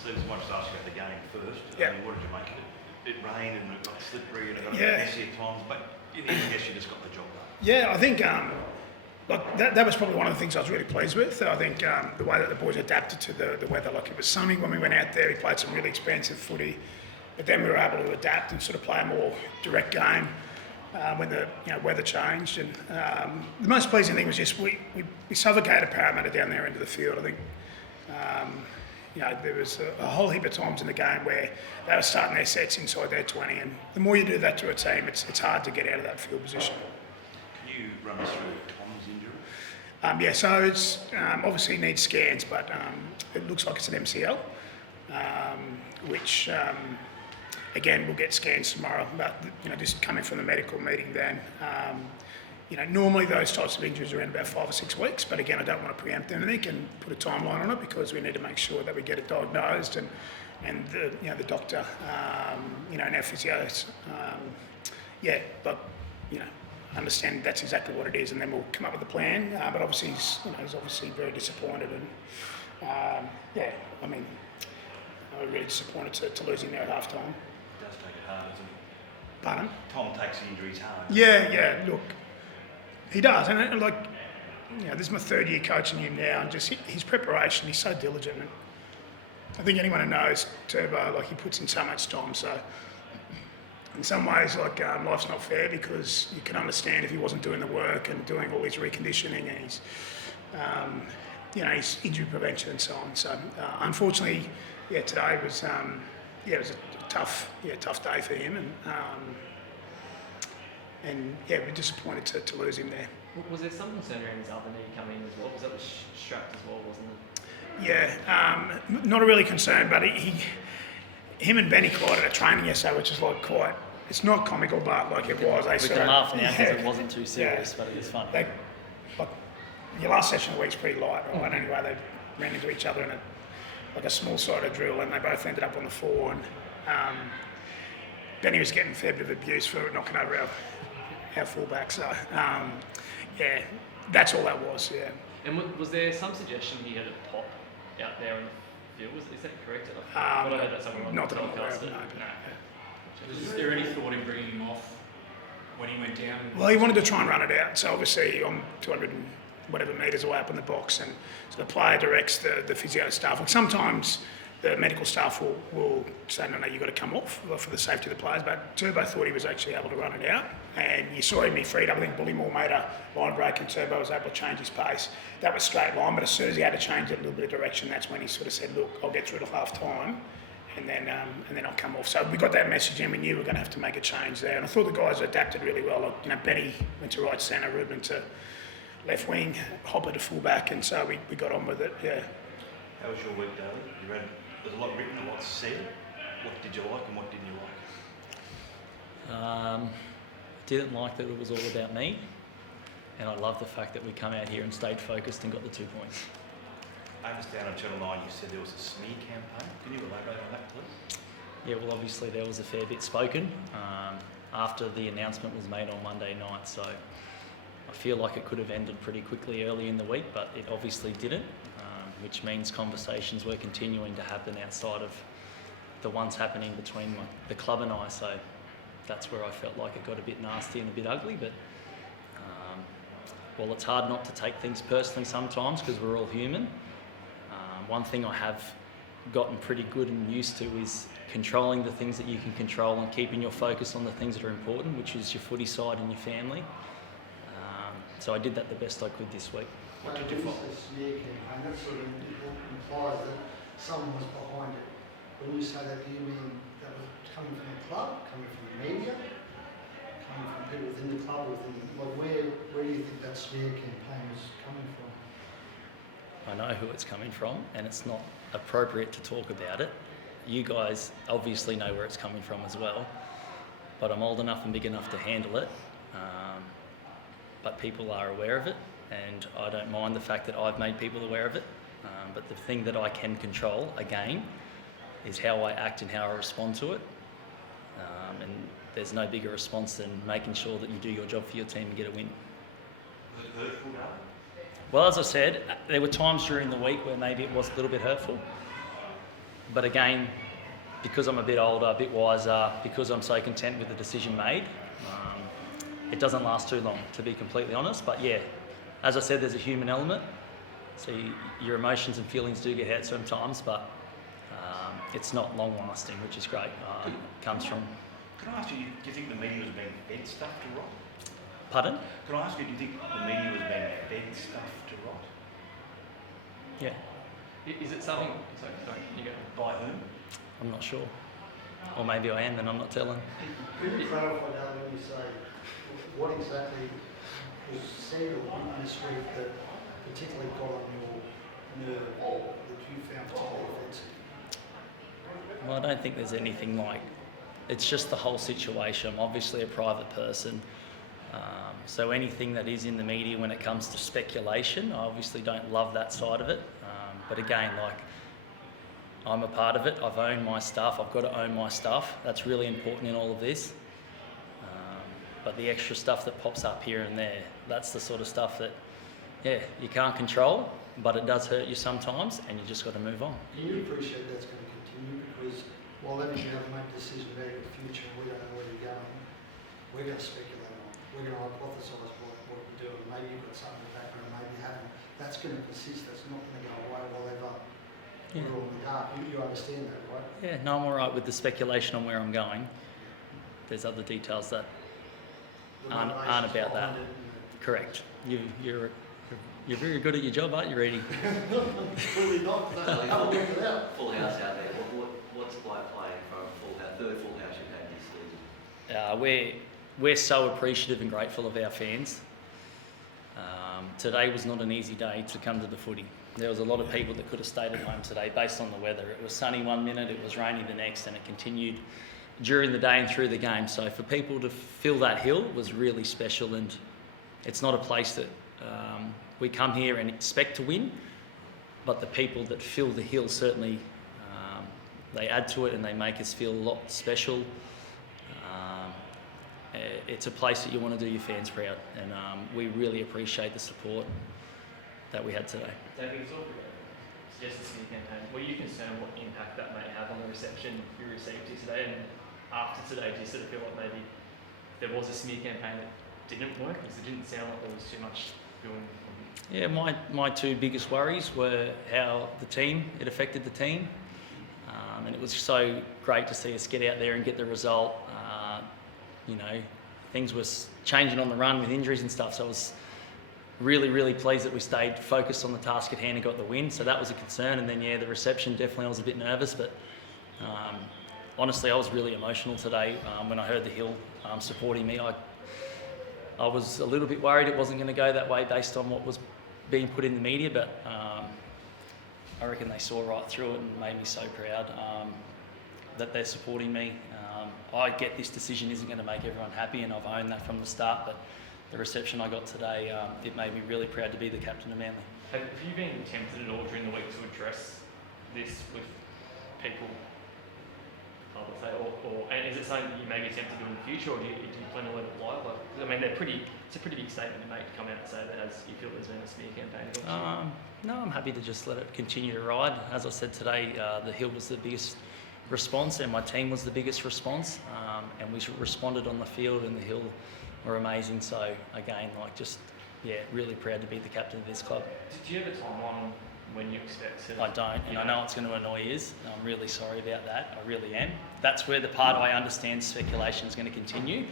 Steve, I might just ask you about the game first. Yeah. I mean, what did you make of it? It rained and it got slippery and it got Yeah. messy at times, but in the end, I guess you just got the job done. Yeah, I think that was probably one of the things I was really pleased with. I think the way that the boys adapted to the weather, like it was sunny when we went out there, we played some really expensive footy, but then we were able to adapt and sort of play a more direct game when the weather changed. And the most pleasing thing was just we suffocated Parramatta down their end of the field. I think there was a whole heap of times in the game where they were starting their sets inside their 20, and the more you do that to a team, it's hard to get out of that field position. Can you run us through Tom's injury? So it's obviously needs scans, but it looks like it's an MCL, which again we'll get scans tomorrow. But just coming from the medical meeting, then normally those types of injuries are around about 5 or 6 weeks. But again, I don't want to preempt anything and put a timeline on it because we need to make sure that we get it diagnosed and the doctor, and our physios, understand that's exactly what it is, and then we'll come up with a plan. But obviously, he's obviously very disappointed, and I'm really disappointed to lose him there at half time. It does take it hard, doesn't it? Pardon? Tom takes the injuries hard. Yeah. Look, he does, and this is my 3rd year coaching him now, and just his preparation. He's so diligent, and I think anyone who knows Turbo, he puts in so much time. So in some ways, life's not fair because you can understand if he wasn't doing the work and doing all his reconditioning and his injury prevention and so on. So unfortunately, today was it was a tough day for him, and we're disappointed to lose him there. Was there some concern around his other knee coming in as well? Was that strapped as well, wasn't it? Yeah, not a really concern, but him and Benny collided at training yesterday, which is quite. It's not comical, but it was. We can laugh now because it wasn't too serious, but it was fun. Your last session of the week's pretty light, right? Anyway, they ran into each other in a small-sided drill, and they both ended up on the floor. And Benny was getting a fair bit of abuse for knocking over our fullback. So that's all that was. Yeah. And was there some suggestion he had a pop out there in the field? Is that correct? I heard that somewhere on not the that I'm aware of, telecast. no. Was there any thought in bringing him off when he went down? Well, he wanted to try and run it out. So obviously I'm 200 and whatever metres away up in the box, and so the player directs the physio staff. Sometimes the medical staff will say, no, you've got to come off for the safety of the players. But Turbo thought he was actually able to run it out, and you saw him, he freed up. I think Bullymore made a line break, and Turbo was able to change his pace. That was straight line, but as soon as he had to change it a little bit of direction, that's when he sort of said, look, I'll get through to half time, and then I'll come off. So we got that message in. We knew we were going to have to make a change there, and I thought the guys adapted really well. Benny went to right centre, Ruben to left wing, Hopper to fullback, and so we got on with it. Yeah. How was your week, David? There's a lot written, a lot said. What did you like and what didn't you like? Didn't like that it was all about me, and I love the fact that we come out here and stayed focused and got the 2 points. I understand on Channel 9 you said there was a smear campaign. Can you elaborate on that, please? Yeah, well, obviously there was a fair bit spoken after the announcement was made on Monday night, so I feel like it could have ended pretty quickly early in the week, but it obviously didn't, which means conversations were continuing to happen outside of the ones happening between the club and I, so that's where I felt like it got a bit nasty and a bit ugly. But well, it's hard not to take things personally sometimes because we're all human. One thing I have gotten pretty good and used to is controlling the things that you can control and keeping your focus on the things that are important, which is your footy side and your family. So I did that the best I could this week. What did you find? A smear campaign, that sort of implies that someone was behind it. When you say that, do you mean that was coming from the club, coming from the media, coming from people within the club, where do you think that smear campaign is coming from? I know who it's coming from, and it's not appropriate to talk about it. You guys obviously know where it's coming from as well, but I'm old enough and big enough to handle it. But people are aware of it, and I don't mind the fact that I've made people aware of it. But the thing that I can control, again, is how I act and how I respond to it. And there's no bigger response than making sure that you do your job for your team and get a win. Was it hurtful, David? Well, as I said, there were times during the week where maybe it was a little bit hurtful. But again, because I'm a bit older, a bit wiser, because I'm so content with the decision made, it doesn't last too long, to be completely honest. But yeah, as I said, there's a human element. So your emotions and feelings do get hurt sometimes, but it's not long lasting, which is great. It comes from... Can I ask you, do you think the media was being fed stuff to rot? Pardon? Can I ask you, do you think the media was being fed stuff to rot? Yeah, Is it something? Sorry, you go. By whom? I'm not sure. Or maybe I am, and I'm not telling. Could you clarify that when you say what exactly was said or written this week that particularly got on your nerve that you found particularly offensive? Well, I don't think there's anything like... It's just the whole situation. I'm obviously a private person. So anything that is in the media when it comes to speculation, I obviously don't love that side of it. But again, like, I'm a part of it. I've owned my stuff. I've got to own my stuff. That's really important in all of this. But the extra stuff that pops up here and there, that's the sort of stuff that, yeah, you can't control, but it does hurt you sometimes, and you just got to move on. Can you appreciate that's going to continue? Because while letting you have to make a decision about your future, we don't know where you're going, we're going to speculate on it. We're going to hypothesise what you're doing. Maybe you've got something in the background, maybe you haven't. That's going to persist. That's not going to go away while ever we're all in the dark. You understand that, right? Yeah, no, I'm all right with the speculation on where I'm going. There's other details that aren't about that. Correct. You're very good at your job, aren't you, Reedy? Really not. I'll work it out. Full house out there. What's it like playing for a full house, third full house you've had this season? We're so appreciative and grateful of our fans. Today was not an easy day to come to the footy. There was a lot of people that could have stayed at home today based on the weather. It was sunny one minute, it was rainy the next, and it continued during the day and through the game. So for people to fill that hill was really special, and it's not a place that we come here and expect to win, but the people that fill the hill certainly, they add to it and they make us feel a lot special. It's a place that you want to do your fans proud, and we really appreciate the support that we had today. David, it's all suggested smear campaign. Were you concerned what impact that may have on the reception you received here today? And after today, do you sort of feel like maybe there was a smear campaign that didn't work because it didn't sound like there was too much going on? Yeah, my two biggest worries were how it affected the team. And it was so great to see us get out there and get the result. Things were changing on the run with injuries and stuff, so I was really, really pleased that we stayed focused on the task at hand and got the win. So that was a concern. And then, the reception, definitely I was a bit nervous, but honestly, I was really emotional today when I heard the Hill supporting me. I was a little bit worried it wasn't going to go that way based on what was being put in the media, but I reckon they saw right through it and made me so proud that they're supporting me. I get this decision isn't going to make everyone happy, and I've owned that from the start, but the reception I got today, it made me really proud to be the captain of Manly. Have you been tempted at all during the week to address this with people, I would say, and is it something that you may be tempted to do in the future, or do you plan to let it lie? It's a pretty big statement to make to come out and say that as you feel there's been a smear campaign against you. No, I'm happy to just let it continue to ride. As I said today, the Hill was the biggest response and my team was the biggest response, and we responded on the field, and the Hill were amazing. So again, really proud to be the captain of this club. Do you have a timeline on when you expect to? I don't, and I know it's going to annoy you. I'm really sorry about that. I really am. That's where the part I understand speculation is going to continue.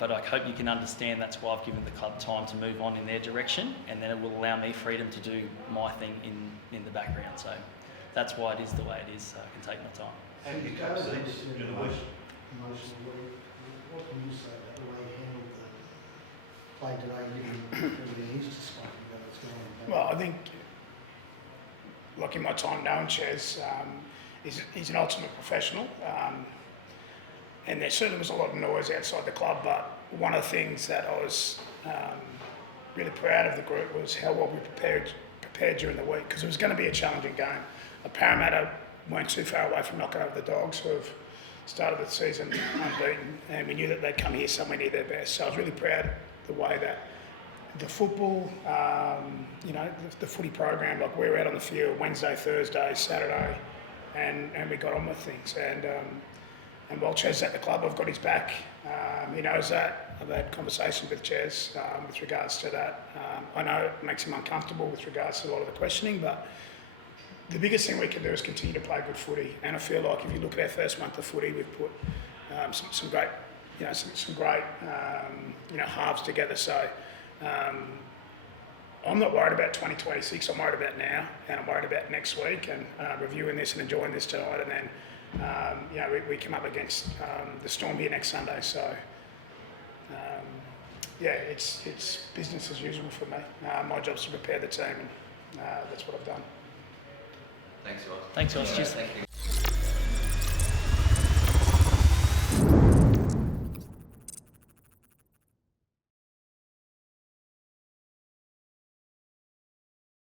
But I hope you can understand that's why I've given the club time to move on in their direction, and then it will allow me freedom to do my thing in the background. So that's why it is the way it is, so I can take my time. And you go seats during the week. Emotionally, what can you say about the way you handled the play today, given everything he's just spoken about what's going on? Well, I think, like in my time knowing Chaz, he's an ultimate professional. And there certainly was a lot of noise outside the club, but one of the things that I was really proud of the group was how well we prepared during the week, because it was going to be a challenging game. Parramatta weren't too far away from knocking over the Dogs, who have started the season unbeaten, and we knew that they'd come here somewhere near their best. So I was really proud of the way that the football, the footy program, like we were out on the field Wednesday, Thursday, Saturday, and we got on with things. And while Chez's at the club, I've got his back. He knows that. I've had conversations with Chez with regards to that. I know it makes him uncomfortable with regards to a lot of the questioning, but the biggest thing we can do is continue to play good footy. And I feel like if you look at our first month of footy, we've put some great, some great, halves together. So I'm not worried about 2026. I'm worried about now, and I'm worried about next week, and reviewing this and enjoying this tonight. And then, we come up against the Storm here next Sunday. So, it's business as usual for me. My job's to prepare the team, and that's what I've done. Thanks, Ross. Thanks, Ross. Cheers. Thank you.